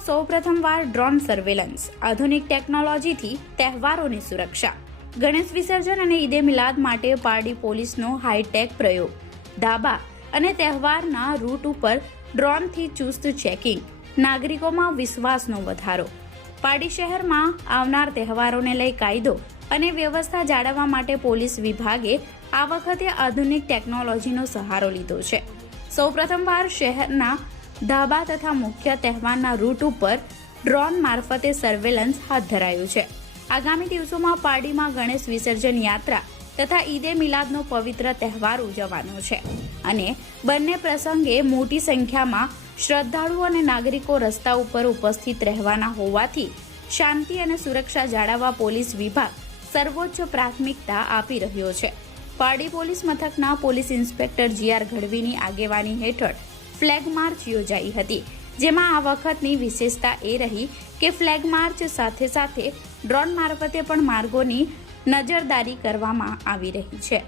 સૌપ્રથમવાર drone surveillance, આધુનિક ટેકનોલોજીથી તહેવારોની સુરક્ષા. ગણેશ વિસર્જન અને ઈદે મિલાદ માટે પારડી પોલીસનો હાઈટેક પ્રયોગ, ધાબા અને તહેવારના રૂટ ઉપર ડ્રોનથી ચુસ્ત ચેકિંગ, નાગરિકોમાં વિશ્વાસનો વધારો. પારડી શહેરમાં આવનાર તહેવારોને લઈ કાયદો અને વ્યવસ્થા જાળવવા માટે પોલીસ વિભાગે આ વખતે આધુનિક ટેકનોલોજીનો સહારો લીધો છે. સૌપ્રથમવાર શહેરના ધાબા તથા મુખ્ય તહેવારના રૂટ ઉપર ડ્રોન મારફતે સર્વેલન્સ હાથ ધરાયું છે. આગામી દિવસોમાં પારડીમાં ગણેશ વિસર્જન યાત્રા તથા ઈદે મિલાદનો પવિત્ર તહેવાર ઉજવવાનો છે અને બંને પ્રસંગે મોટી સંખ્યામાં શ્રદ્ધાળુઓ અને નાગરિકો રસ્તા ઉપર ઉપસ્થિત રહેવાના હોવાથી શાંતિ અને સુરક્ષા જાળવવા પોલીસ વિભાગ સર્વોચ્ચ પ્રાથમિકતા આપી રહ્યો છે. પારડી પોલીસ મથકના પોલીસ ઇન્સ્પેક્ટર જીઆર ગઢવીની આગેવાની હેઠળ ફ્લેગ માર્ચ યોજાઈ હતી. જેમાં આ વખતની વિશેષતા એ રહી કે ફ્લેગ માર્ચ સાથે સાથે ડ્રોન મારફતે પણ માર્ગોની નજરદારી કરવામાં આવી રહી છે.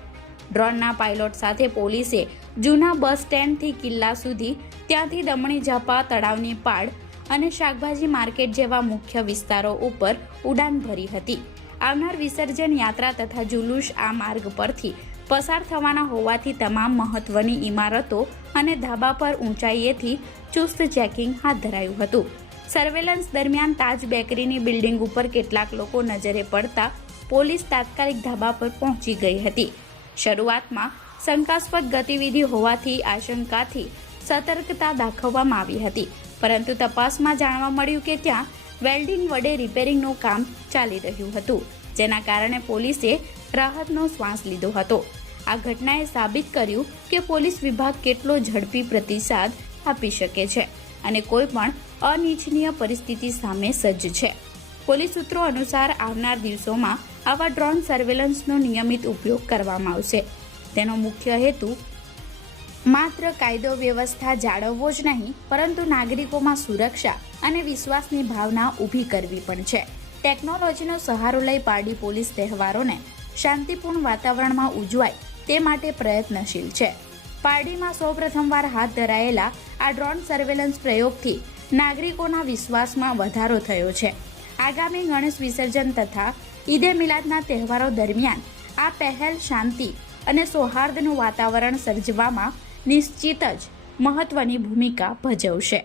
ડ્રોનના પાયલોટ સાથે પોલીસે જૂના બસ સ્ટેન્ડથી કિલ્લા સુધી ત્યાંથી દમણી ઝાપા તળાવની પાડ અને શાકભાજી માર્કેટ જેવા મુખ્ય વિસ્તારો ઉપર ઉડાન ભરી હતી. આવનાર વિસર્જન યાત્રા તથા જુલુસ આ માર્ગ પરથી પસાર થવાના હોવાથી તમામ મહત્વની ઇમારતો અને ધાબા પર ઊંચાઈએથી ચુસ્ત ચેકિંગ હાથ ધરાયું હતું. સર્વેલન્સ દરમિયાન તાજ બેકરીની બિલ્ડિંગ ઉપર કેટલાક લોકો નજરે પડતા પોલીસ તાત્કાલિક ધાબા પર પહોંચી ગઈ હતી. શરૂઆતમાં શંકાસ્પદ ગતિવિધિ હોવાથી આશંકાથી સતર્કતા દાખવવામાં આવી હતી. પરંતુ તપાસમાં જાણવા મળ્યું કે ત્યાં વેલ્ડિંગ વડે રિપેરિંગનું કામ ચાલી રહ્યું હતું. જેના કારણે પોલીસે રાહતનો શ્વાસ લીધો હતો. આ ઘટનાએ સાબિત કર્યું કે પોલીસ વિભાગ કેટલો ઝડપી પ્રતિસાદ આપી શકે છે અને કોઈ પણ અનિચ્છનીય પરિસ્થિતિ સામે સજ્જ છે. પોલીસ સૂત્રો અનુસાર આવનાર દિવસોમાં આવા ડ્રોન સર્વેલન્સનો નિયમિત ઉપયોગ કરવામાં આવશે. તેનો મુખ્ય હેતુ માત્ર કાયદો વ્યવસ્થા જાળવવો જ નહીં, પરંતુ નાગરિકોમાં સુરક્ષા અને વિશ્વાસની ભાવના ઊભી કરવી પણ છે. ટેકનોલોજીનો સહારો લઈ પારડી પોલીસ તહેવારોને શાંતિપૂર્ણ વાતાવરણમાં ઉજવાય તે માટે પ્રયત્નશીલ છે. પારડીમાં સૌપ્રથમવાર હાથ ધરાયેલા આ ડ્રોન સર્વેલન્સ પ્રયોગથી નાગરિકોના વિશ્વાસમાં વધારો થયો છે. આગામી ગણેશ વિસર્જન તથા ઈદે મિલાદના તહેવારો દરમિયાન આ પહેલ શાંતિ અને સૌહાર્દનું વાતાવરણ સર્જવામાં નિશ્ચિત જ મહત્વની ભૂમિકા ભજવશે.